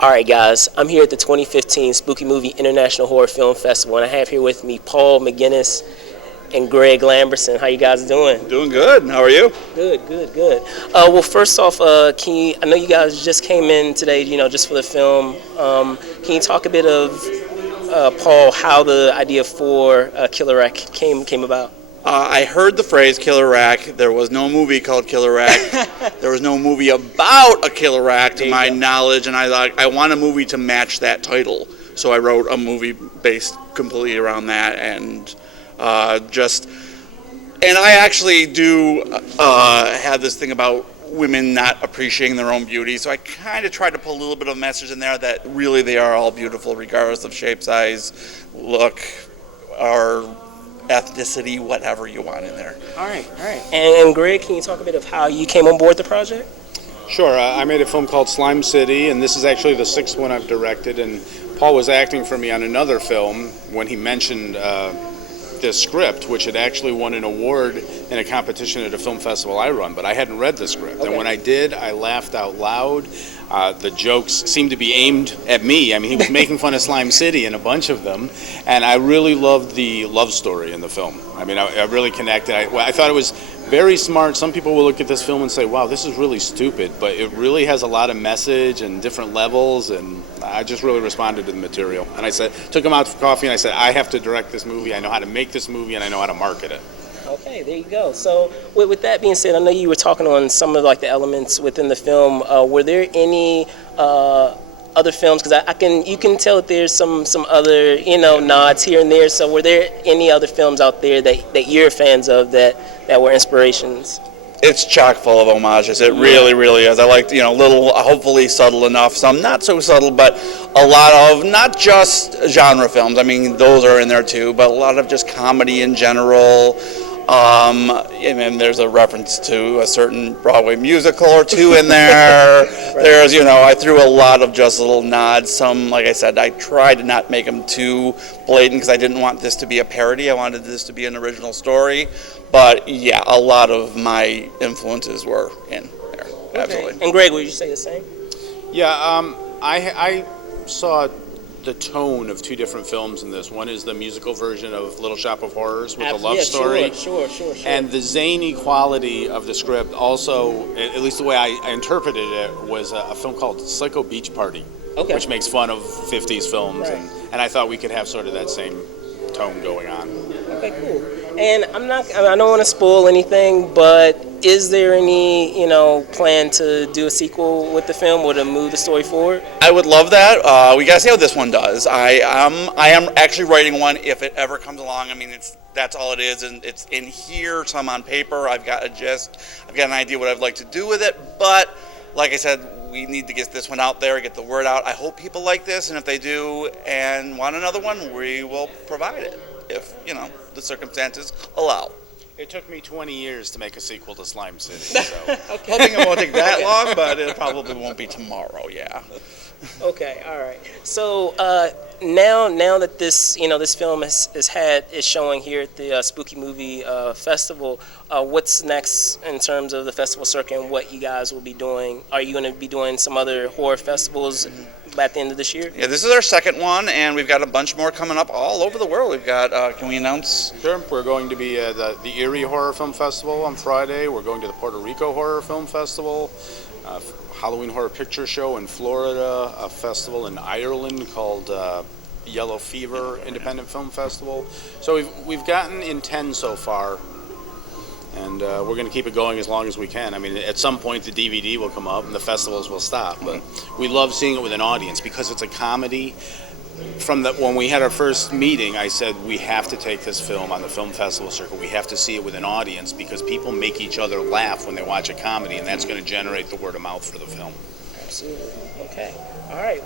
All right, guys, I'm here at the 2015 Spooky Movie International Horror Film Festival, and I have here with me Paul McGinnis and Greg Lamberson. How you guys doing? Doing good. How are you? Good, good, good. Well, first off, I know you guys just came in today, just for the film. Can you talk a bit of, Paul, how the idea for Killer Rack came about? I heard the phrase Killer Rack. There was no movie called Killer Rack. There was no movie about a Killer Rack, to my knowledge, and I thought I want a movie to match that title. So I wrote a movie based completely around that, and I actually do have this thing about women not appreciating their own beauty, so I kind of tried to put a little bit of a message in there that really they are all beautiful regardless of shape, size, look, or ethnicity, whatever you want in there. All right, all right. And Greg, can you talk a bit of how you came on board the project? Sure. I made a film called Slime City, and this is actually the sixth one I've directed, and Paul was acting for me on another film when he mentioned this script, which had actually won an award in a competition at a film festival I run, but I hadn't read the script. Okay. And when I did, I laughed out loud. The jokes seemed to be aimed at me. I mean, he was making fun of Slime City and a bunch of them, and I really loved the love story in the film. I mean, I really connected. I thought it was very smart. Some people will look at this film and say, wow, this is really stupid, but it really has a lot of message and different levels, and I just really responded to the material. And I took him out for coffee, and I said, I have to direct this movie. I know how to make this movie, and I know how to market it. Okay, there you go. So, with that being said, I know you were talking on some of the elements within the film. Were there any other films? Because you can tell that there's some other nods here and there. So, were there any other films out there that you're fans of that were inspirations? It's chock full of homages. It really, really is. I liked, little, hopefully subtle enough, some not so subtle, but a lot of not just genre films. I mean, those are in there too, but a lot of just comedy in general. And then there's a reference to a certain Broadway musical or two in there. Right. There's, I threw a lot of just little nods. Some, like I said, I tried to not make them too blatant because I didn't want this to be a parody. I wanted this to be an original story. But yeah, a lot of my influences were in there. Okay. Absolutely. And Greg, would you say the same? Yeah, I saw the tone of two different films in this. One is the musical version of Little Shop of Horrors with a love story. Sure. And the zany quality of the script also, at least the way I interpreted it, was a film called Psycho Beach Party, which makes fun of 50s films. Right. And I thought we could have sort of that same tone going on. Okay, cool. And I don't want to spoil anything, but is there any, plan to do a sequel with the film or to move the story forward? I would love that. We gotta see how this one does. I am actually writing one if it ever comes along. I mean, that's all it is, and it's in here, some on paper. I've got a gist. I've got an idea what I'd like to do with it, but like I said, we need to get this one out there, get the word out. I hope people like this, and if they do and want another one, we will provide it if, the circumstances allow. It took me 20 years to make a sequel to Slime City, so. Okay. Hoping it won't take that long, but it probably won't be tomorrow, yeah. Okay, all right. So now that this this film is showing here at the Spooky Movie Festival, what's next in terms of the festival circuit and what you guys will be doing? Are you going to be doing some other horror festivals at the end of this year? Yeah, this is our second one, and we've got a bunch more coming up all over the world. We've got, can we announce? Sure. We're going to be at the Erie Horror Film Festival on Friday. We're going to the Puerto Rico Horror Film Festival, Halloween Horror Picture Show in Florida, a festival in Ireland called Yellow Fever Independent Film Festival. So we've gotten in 10 so far, and we're going to keep it going as long as we can. I mean, at some point the DVD will come up and the festivals will stop, but we love seeing it with an audience because it's a comedy. When we had our first meeting, I said we have to take this film on the film festival circuit. We have to see it with an audience because people make each other laugh when they watch a comedy, and that's going to generate the word of mouth for the film. Absolutely. Okay. All right.